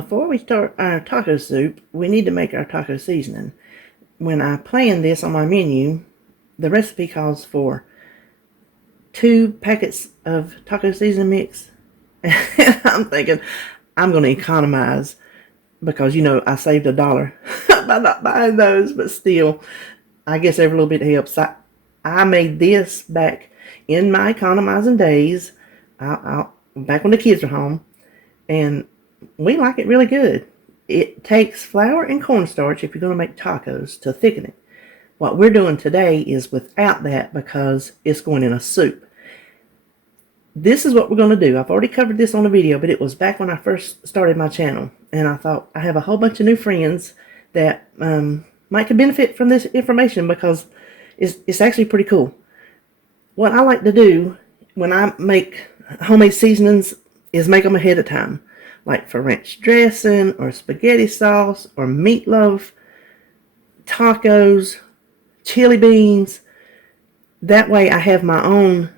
before we start our taco soup, we need to make our taco seasoning. When I planned this on my menu, the recipe calls for 2 packets of taco seasoning mix. And I'm thinking, I'm going to economize because, you know, I saved $1 by not buying those, but still, I guess every little bit helps. I made this back in my economizing days, back when the kids were home, and we like it really good. It takes flour and cornstarch if you're going to make tacos to thicken it. What we're doing today is without that because it's going in a soup. This is what we're going to do. I've already covered this on a video, but it was back when I first started my channel. And I thought, I have a whole bunch of new friends that might could benefit from this information because it's actually pretty cool. What I like to do when I make homemade seasonings is make them ahead of time. Like for ranch dressing or spaghetti sauce or meatloaf, tacos, chili beans. That way I have my own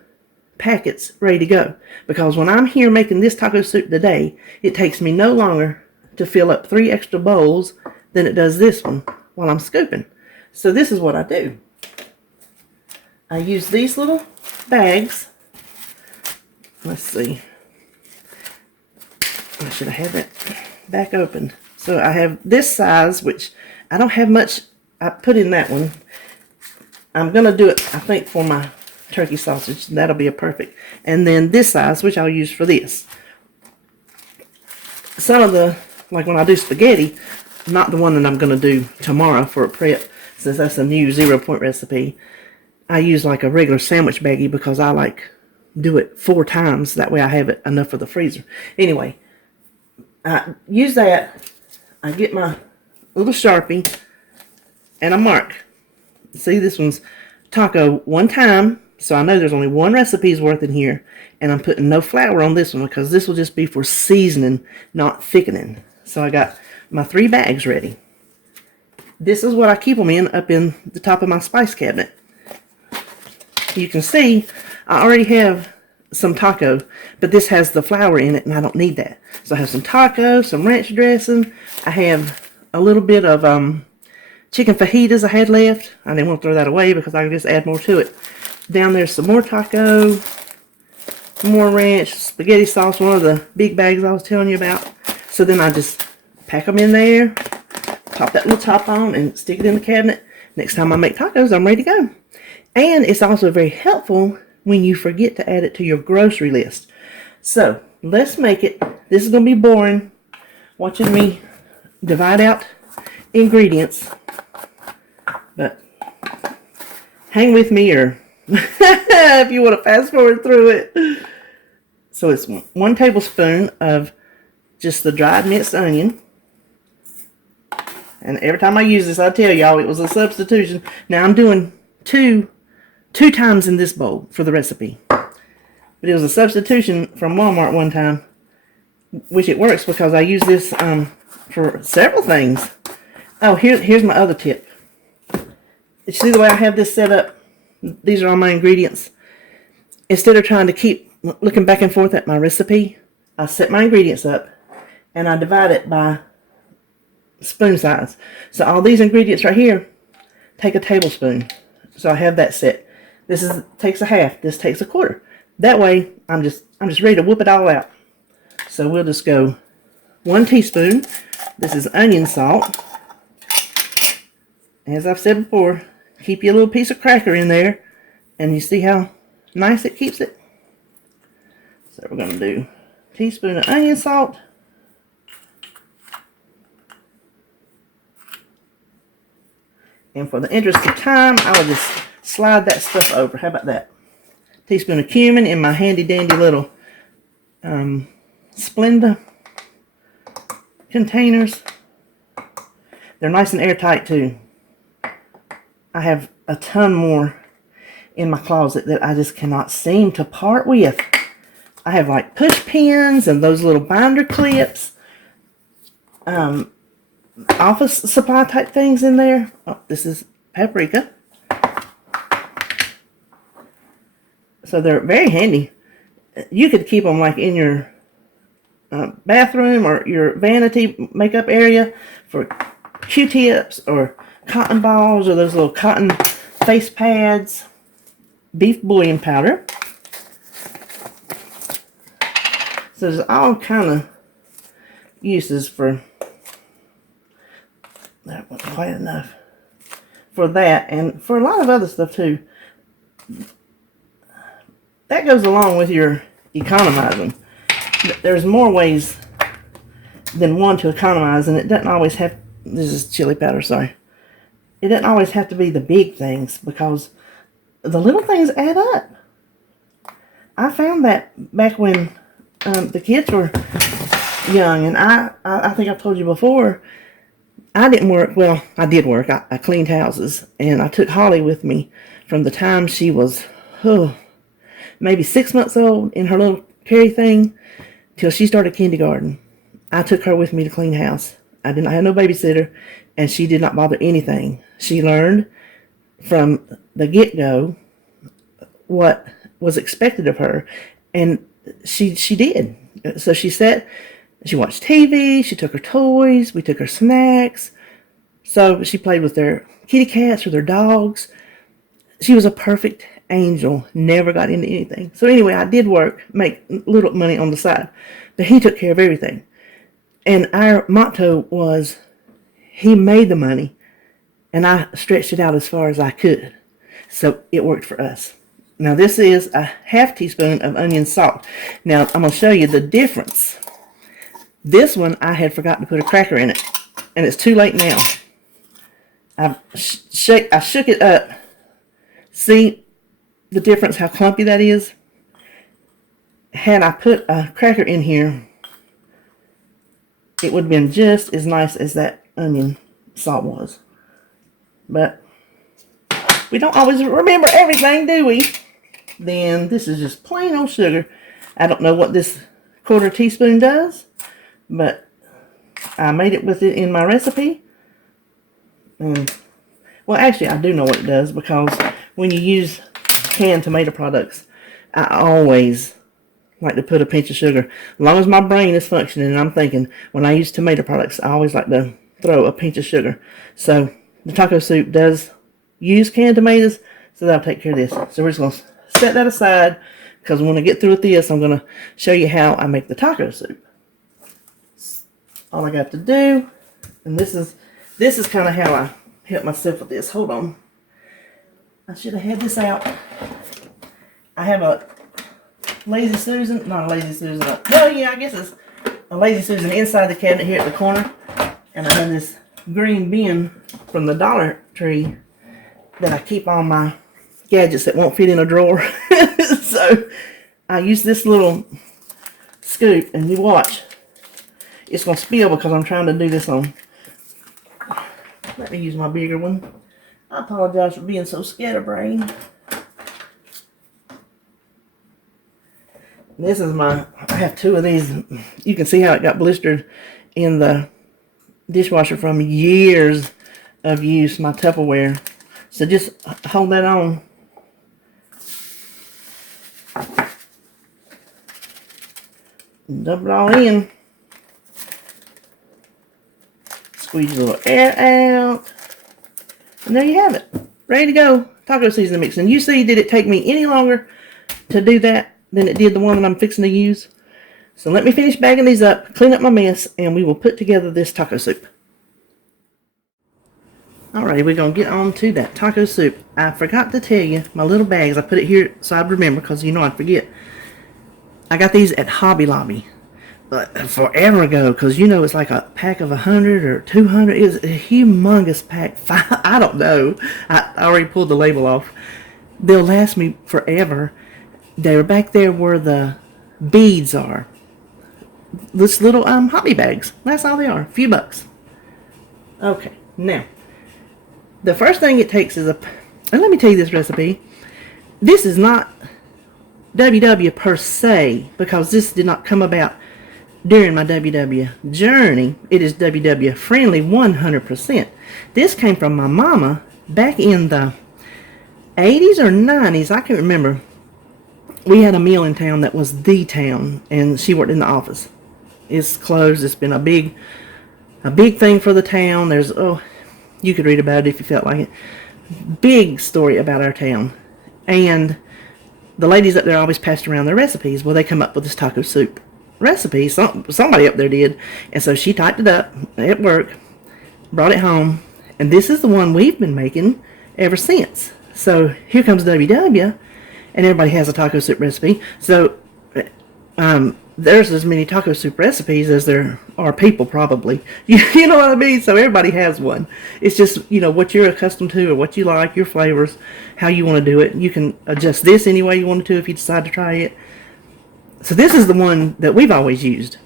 packets ready to go. Because when I'm here making this taco soup today, it takes me no longer to fill up 3 extra bowls than it does this one while I'm scooping. So this is what I do. I use these little bags. Let's see. I should have had that back open. So I have this size, which I don't have much I put in that one. I'm going to do it, I think, for my turkey sausage. That'll be a perfect. And then this size, which I'll use for this. Some of the, like when I do spaghetti, not the one that I'm going to do tomorrow for a prep, since that's a new 0-point recipe, I use like a regular sandwich baggie because I like do it 4 times. That way I have it enough for the freezer. Anyway, I use that. I get my little Sharpie and I mark. See, this one's taco 1 time, so I know there's only 1 recipe's worth in here, and I'm putting no flour on this one because this will just be for seasoning, not thickening. So I got my 3 bags ready. This is what I keep them in up in the top of my spice cabinet. You can see I already have some taco, but this has the flour in it and I don't need that. So I have some taco, some ranch dressing. I have a little bit of chicken fajitas I had left. I didn't want to throw that away because I can just add more to it. Down there's some more taco, more ranch, spaghetti sauce, one of the big bags I was telling you about. So then I just pack them in there, pop that little top on and stick it in the cabinet. Next time I make tacos, I'm ready to go. And it's also very helpful when you forget to add it to your grocery list. So let's make it. This is going to be boring, watching me divide out ingredients. But hang with me, or if you want to fast forward through it. So it's 1 tablespoon of just the dried minced onion. And every time I use this, I tell y'all it was a substitution. Now I'm doing two times in this bowl for the recipe. But it was a substitution from Walmart one time, which it works because I use this for several things. Oh, here's my other tip. You see the way I have this set up? These are all my ingredients. Instead of trying to keep looking back and forth at my recipe, I set my ingredients up and I divide it by spoon size. So all these ingredients right here take a tablespoon. So I have that set. This takes a half. This takes a quarter. That way, I'm just ready to whoop it all out. So we'll just go 1 teaspoon. This is onion salt. As I've said before, keep your little piece of cracker in there, and you see how nice it keeps it. So we're going to do a teaspoon of onion salt. And for the interest of time, I will just slide that stuff over. How about that? Teaspoon of cumin in my handy dandy little Splenda containers. They're nice and airtight too. I have a ton more in my closet that I just cannot seem to part with. I have like push pins and those little binder clips. Office supply type things in there. Oh, this is paprika. So they're very handy. You could keep them like in your bathroom or your vanity makeup area, for Q-tips or cotton balls or those little cotton face pads, beef bouillon powder. So there's all kind of uses for, that wasn't quite enough for that, and for a lot of other stuff too. That goes along with your economizing. There's more ways than one to economize, and it doesn't always have, this is chili powder, sorry. It doesn't always have to be the big things, because the little things add up. I found that back when the kids were young, and I think I've told you before, I didn't work. Well, I did work. I cleaned houses, and I took Holly with me from the time she was maybe 6 months old in her little carry thing till she started kindergarten. I took her with me to clean house. I had no babysitter, and she did not bother anything. She learned from the get-go what was expected of her, and she did. So she sat, she watched TV, she took her toys, we took her snacks. So she played with their kitty cats or their dogs. She was a perfect angel, never got into anything. So anyway, I did work, make little money on the side, but he took care of everything. And our motto was, he made the money, and I stretched it out as far as I could. So it worked for us. Now this is a half teaspoon of onion salt. Now I'm going to show you the difference. This one I had forgotten to put a cracker in it, and it's too late now. I shook it up. See the difference, how clumpy that is? Had I put a cracker in here, it would have been just as nice as that onion salt was. But we don't always remember everything, do we? Then this is just plain old sugar. I don't know what this 1/4 teaspoon does, but I made it with it in my recipe. And, well, actually, I do know what it does, because when you use canned tomato products, I always like to put a pinch of sugar. As long as my brain is functioning and I'm thinking, when I use tomato products, I always like to throw a pinch of sugar. So the taco soup does use canned tomatoes, so that'll take care of this. So we're just going to set that aside, because when I get through with this, I'm going to show you how I make the taco soup. All I got to do, and this is kind of how I help myself with this. Hold on. I should have had this out. I have a Lazy Susan, not a Lazy Susan. Well, yeah, I guess it's a Lazy Susan inside the cabinet here at the corner. And I have this green bin from the Dollar Tree that I keep all my gadgets that won't fit in a drawer. So I use this little scoop, and you watch. It's going to spill because I'm trying to do this on. Let me use my bigger one. I apologize for being so scatterbrained. This is I have 2 of these. You can see how it got blistered in the dishwasher from years of use, my Tupperware. So just hold that on. Dump it all in. Squeeze a little air out. And there you have it. Ready to go. Taco seasoning mix. And you see, did it take me any longer to do that than it did the one that I'm fixing to use? So let me finish bagging these up, clean up my mess, and we will put together this taco soup. Alrighty, we're going to get on to that taco soup. I forgot to tell you, my little bags, I put it here so I'd remember, because you know I'd forget. I got these at Hobby Lobby, but forever ago, because you know it's like a pack of 100 or 200. It's a humongous pack. I don't know. I already pulled the label off. They'll last me forever. They're back there where the beads are. This little hobby bags. That's all they are. A few bucks. Okay, now the first thing it takes is and let me tell you this recipe. This is not WW per se, because this did not come about during my WW journey. It is WW friendly 100%. This came from my mama back in the 80s or 90s. I can't remember. We had a mill in town that was the town, and she worked in the office. is closed. It's been a big thing for the town. There's, you could read about it if you felt like it. Big story about our town. And the ladies up there always passed around their recipes. Well, they come up with this taco soup recipe. Somebody up there did. And so she typed it up at work, brought it home, and this is the one we've been making ever since. So here comes WW, and everybody has a taco soup recipe. So there's as many taco soup recipes as there are people, probably. You know what I mean? So everybody has one. It's just, what you're accustomed to or what you like, your flavors, how you want to do it. You can adjust this any way you want to if you decide to try it. So this is the one that we've always used.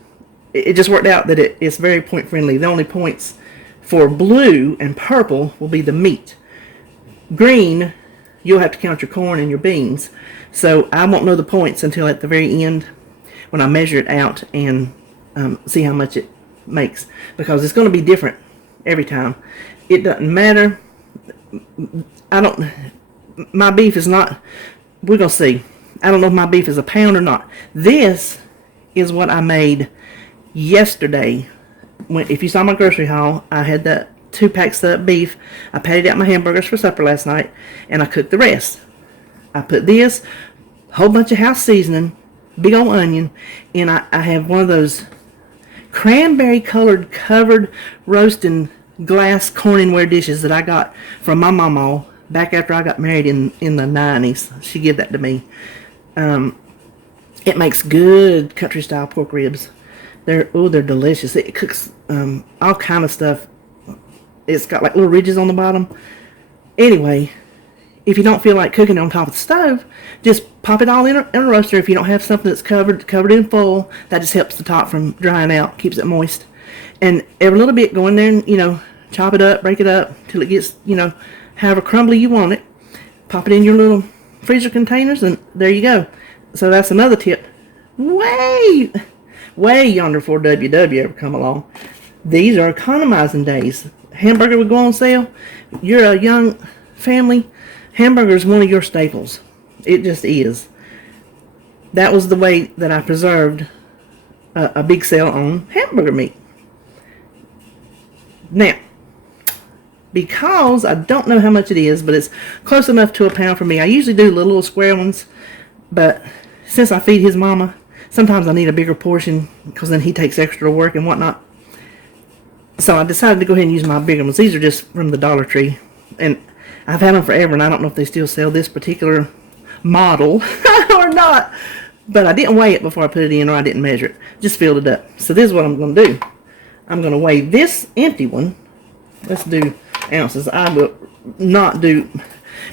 It just worked out that it's very point friendly. The only points for blue and purple will be the meat. Green, you'll have to count your corn and your beans. So I won't know the points until at the very end when I measure it out and see how much it makes, because it's going to be different every time. It doesn't matter. My beef is not, we're going to see. I don't know if my beef is a pound or not. This is what I made yesterday. If you saw my grocery haul, I had that 2 packs of beef. I patted out my hamburgers for supper last night, and I cooked the rest. I put this, whole bunch of house seasoning, big old onion, and I have one of those cranberry colored covered roasting glass corningware dishes that I got from my mama back after I got married in the 90s. She gave that to me. It makes good country style pork ribs. They're delicious. It cooks all kind of stuff. It's got like little ridges on the bottom. Anyway, if you don't feel like cooking it on top of the stove, just pop it all in a roaster. If you don't have something that's covered in full, that just helps the top from drying out, keeps it moist. And every little bit, go in there and, chop it up, break it up till it gets, however crumbly you want it. Pop it in your little freezer containers, and there you go. So that's another tip. Way yonder before WW ever come along. These are economizing days. Hamburger would go on sale. You're a young family. Hamburger is one of your staples. It just is. That was the way that I preserved a big sale on hamburger meat. Now, because I don't know how much it is, but it's close enough to a pound for me. I usually do little square ones, but since I feed his mama, sometimes I need a bigger portion because then he takes extra work and whatnot. So I decided to go ahead and use my bigger ones. These are just from the Dollar Tree, and I've had them forever, and I don't know if they still sell this particular model or not, but I didn't weigh it before I put it in, or I didn't measure it. Just filled it up. So this is what I'm going to do. I'm going to weigh this empty one. Let's do ounces. I will not do,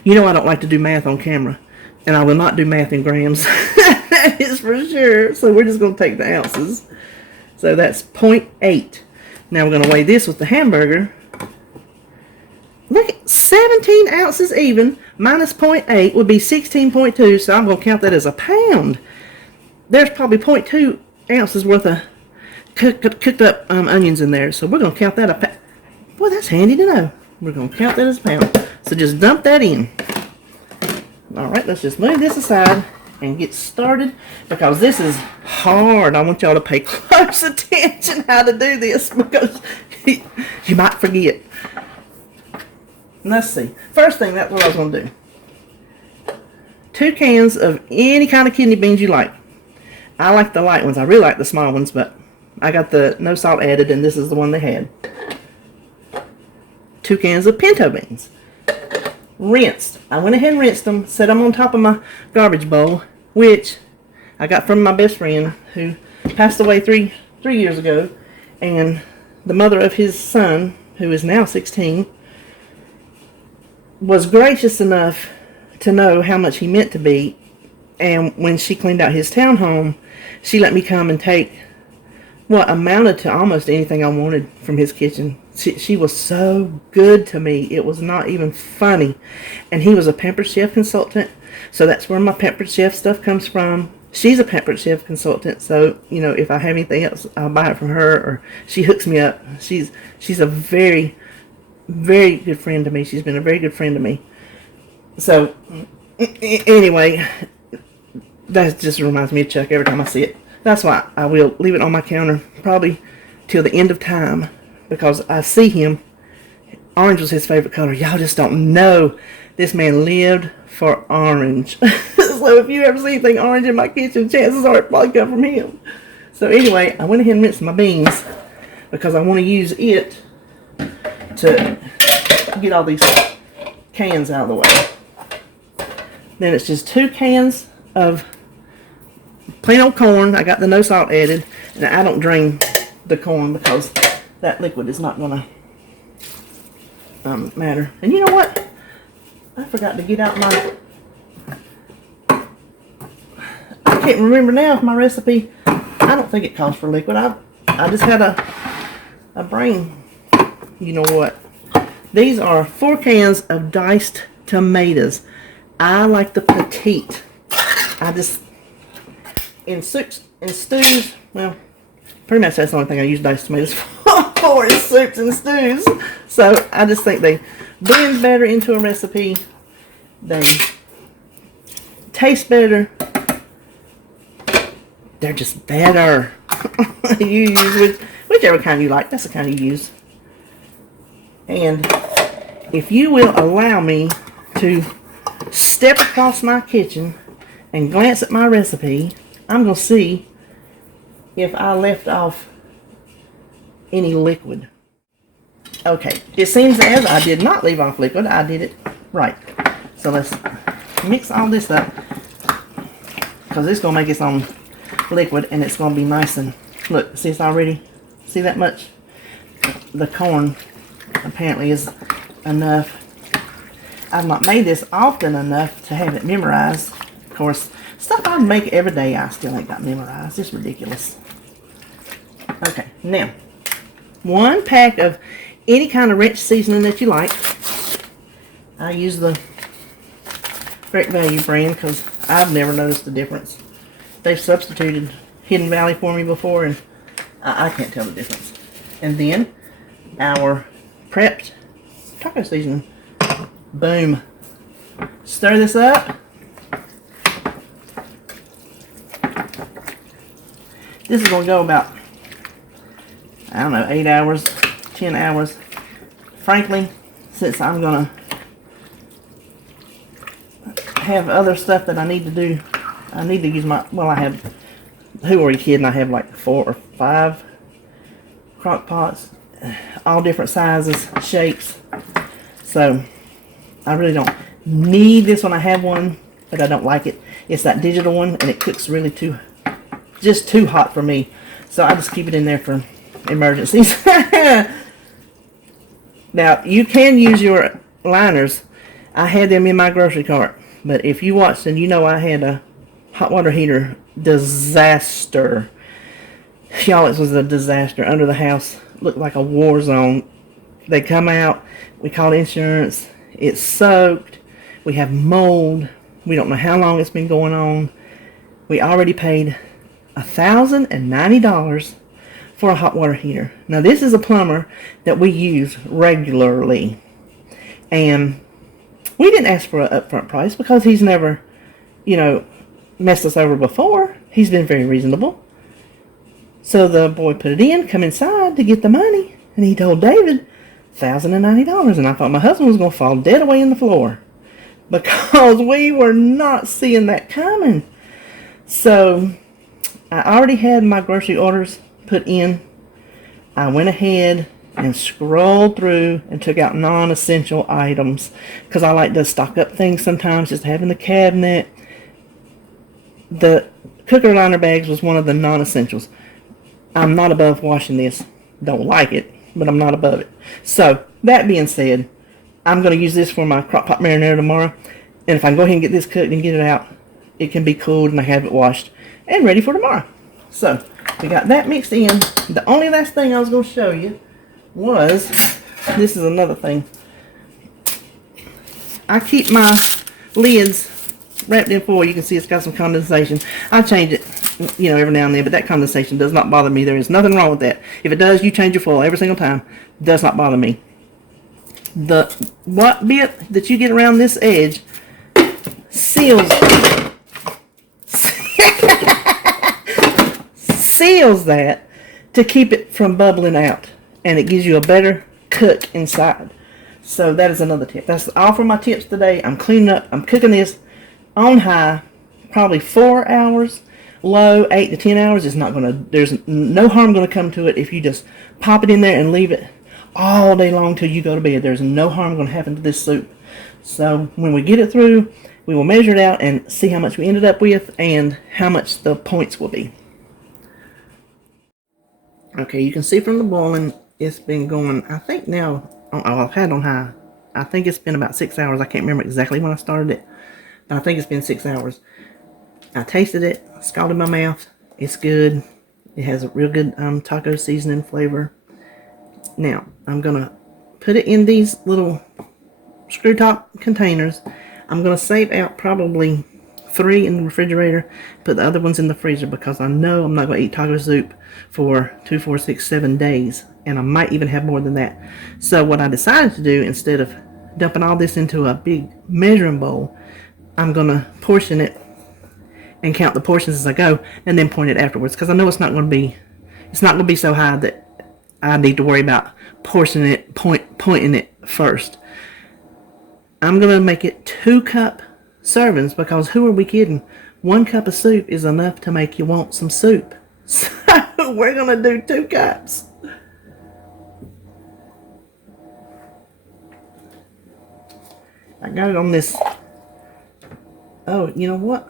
I don't like to do math on camera, and I will not do math in grams. That is for sure. So we're just going to take the ounces. So that's 0.8. Now we're going to weigh this with the hamburger. Look at 17 ounces even, minus 0.8 would be 16.2, so I'm going to count that as a pound. There's probably 0.2 ounces worth of cooked up onions in there, so we're going to count that a pound. Boy, that's handy to know. We're going to count that as a pound. So just dump that in. Alright, let's just move this aside and get started, because this is hard. I want y'all to pay close attention how to do this, because you might forget. Let's see. First thing, that's what I was going to do. 2 cans of any kind of kidney beans you like. I like the light ones. I really like the small ones, but I got the no salt added, and this is the one they had. 2 cans of pinto beans. Rinsed. I went ahead and rinsed them, set them on top of my garbage bowl, which I got from my best friend who passed away three years ago, and the mother of his son, who is now 16, was gracious enough to know how much he meant to be, and when she cleaned out his townhome, she let me come and take what amounted to almost anything I wanted from his kitchen. She was so good to me, it was not even funny. And he was a Pampered Chef consultant, so that's where my Pampered Chef stuff comes from. She's a Pampered Chef consultant, so if I have anything else, I'll buy it from her, or she hooks me up. She's a very, very good friend to me. She's been a very good friend to me. So anyway, that just reminds me of Chuck every time I see it. That's why I will leave it on my counter probably till the end of time, because I see him. Orange was his favorite color. Y'all just don't know. This man lived for orange. So if you ever see anything orange in my kitchen, chances are it probably come from him. So anyway, I went ahead and rinsed my beans because I want to use it to get all these cans out of the way. Then it's just 2 cans of plain old corn. I got the no salt added, and I don't drain the corn because that liquid is not going to matter. And you know what? I forgot to get out my... I can't remember now if my recipe... I don't think it calls for liquid. I just had a brain... You know what? These are 4 cans of diced tomatoes. I like the petite. I just... In soups and stews... Well, pretty much that's the only thing I use diced tomatoes for is soups and stews. So I just think they blend better into a recipe. They taste better. They're just better. You use whichever kind you like. That's the kind you use. And if you will allow me to step across my kitchen and glance at my recipe, I'm going to see if I left off any liquid. Okay, it seems as I did not leave off liquid. I did it right. So let's mix all this up, because it's going to make its own liquid, and it's going to be nice and, look, see, it's already, see that much? The corn apparently is enough. I've not made this often enough to have it memorized. Of course, stuff I make every day I still ain't got memorized. It's ridiculous. Okay, now, 1 pack of any kind of ranch seasoning that you like. I use the Great Value brand because I've never noticed the difference. They've substituted Hidden Valley for me before, and I can't tell the difference. And then our prepped taco seasoning. Boom. Stir this up. This is going to go about, I don't know, 8 hours, 10 hours. Frankly, since I'm going to have other stuff that I need to do, I need to use my, well, I have, who are you kidding? I have like 4 or 5 crock pots, all different sizes, shapes. So I really don't need this one. I have one, but I don't like it. It's that digital one, and it cooks really just too hot for me. So I just keep it in there for emergencies. Now, you can use your liners. I had them in my grocery cart. But if you watched, and you know I had a hot water heater disaster. Y'all, it was a disaster. Under the house, looked like a war zone. They come out, we called insurance. It's soaked. We have mold. We don't know how long it's been going on. We already paid $1,090 for a hot water heater. Now, this is a plumber that we use regularly. And we didn't ask for an upfront price because he's never, you know, messed us over before. He's been very reasonable. So the boy put it in, come inside to get the money, and he told David $1,090. And I thought my husband was going to fall dead away in the floor because we were not seeing that coming. So I already had my grocery orders put in. I went ahead and scrolled through and took out non-essential items because I like to stock up things sometimes, just have in the cabinet. The cooker liner bags was one of the non-essentials. I'm not above washing this. Don't like it, but I'm not above it. So, that being said, I'm going to use this for my crock pot marinara tomorrow. And if I can go ahead and get this cooked and get it out, it can be cooled and I have it washed and ready for tomorrow. So, we got that mixed in. The only last thing I was going to show you was, this is another thing. I keep my lids wrapped in foil. You can see it's got some condensation. I change it, you know, every now and then, but that condensation does not bother me. There is nothing wrong with that. If it does, you change your foil every single time. It does not bother me. The what bit that you get around this edge seals that to keep it from bubbling out. And it gives you a better cook inside. So that is another tip. That's all for my tips today. I'm cleaning up. I'm cooking this on high, probably 4 hours. Low, 8 to 10 hours. It's not gonna. There's no harm gonna come to it if you just pop it in there and leave it all day long till you go to bed. There's no harm gonna happen to this soup. So when we get it through, we will measure it out and see how much we ended up with and how much the points will be. Okay, you can see from the boiling, it's been going, I think now, I've had it on high. I think it's been about 6 hours. I can't remember exactly when I started it, but I think it's been 6 hours. I tasted it, scalded my mouth. It's good. It has a real good taco seasoning flavor. Now, I'm going to put it in these little screw top containers. I'm going to save out probably 3 in the refrigerator, put the other ones in the freezer because I know I'm not going to eat taco soup for 2, 4, 6, 7 days. And I might even have more than that. So what I decided to do, instead of dumping all this into a big measuring bowl, I'm going to portion it and count the portions as I go, and then point it afterwards, because I know it's not going to be so high that I need to worry about portioning it, pointing it first. I'm going to make it 2-cup servings, because who are we kidding? 1 cup of soup is enough to make you want some soup. So we're going to do 2 cups. I got it on this. Oh, you know what?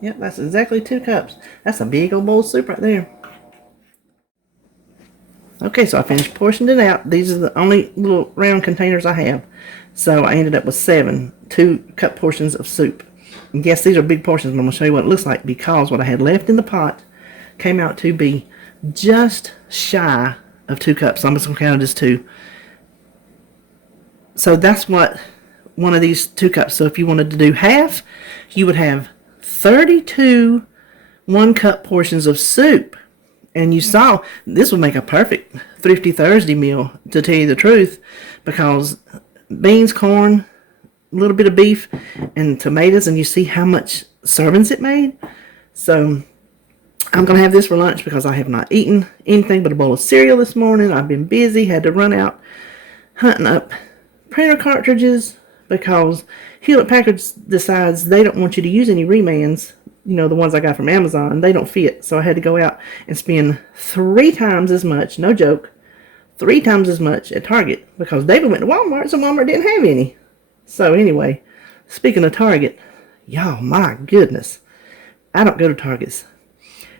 Yep, that's exactly 2 cups. That's a big old bowl of soup right there. Okay, so I finished portioning it out. These are the only little round containers I have. So I ended up with 7 2-cup portions of soup. And yes, these are big portions, but I'm going to show you what it looks like, because what I had left in the pot came out to be just shy of 2 cups. So I'm just going to count it as 2. So that's what one of these 2 cups. So if you wanted to do half, you would have 32 1-cup portions of soup. And you saw, this would make a perfect Thrifty Thursday meal, to tell you the truth, because beans, corn, a little bit of beef, and tomatoes, and you see how much servings it made. So I'm going to have this for lunch because I have not eaten anything but a bowl of cereal this morning. I've been busy, had to run out hunting up printer cartridges because Hewlett-Packard decides they don't want you to use any remands. You know, the ones I got from Amazon, they don't fit. So I had to go out and spend 3 times as much, no joke, 3 times as much at Target, because David went to Walmart, so Walmart didn't have any. So anyway, speaking of Target, y'all, my goodness, I don't go to Targets.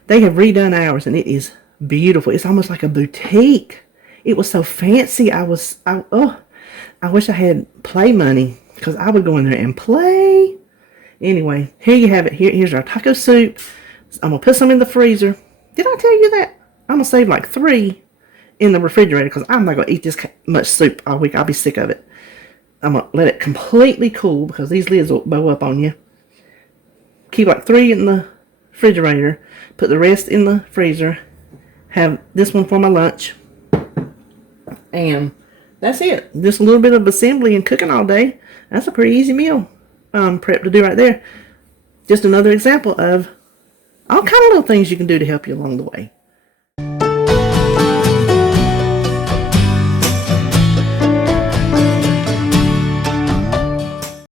They have redone ours, and it is beautiful. It's almost like a boutique. It was so fancy. I wish I had play money, because I would go in there and play. Anyway, here you have it. Here's our taco soup. I'm going to put some in the freezer. Did I tell you that? I'm going to save like 3 in the refrigerator, because I'm not going to eat this much soup all week. I'll be sick of it. I'm going to let it completely cool, because these lids will bow up on you. Keep like 3 in the refrigerator. Put the rest in the freezer. Have this one for my lunch. And that's it. Just a little bit of assembly and cooking all day. That's a pretty easy meal prep to do right there. Just another example of all kind of little things you can do to help you along the way.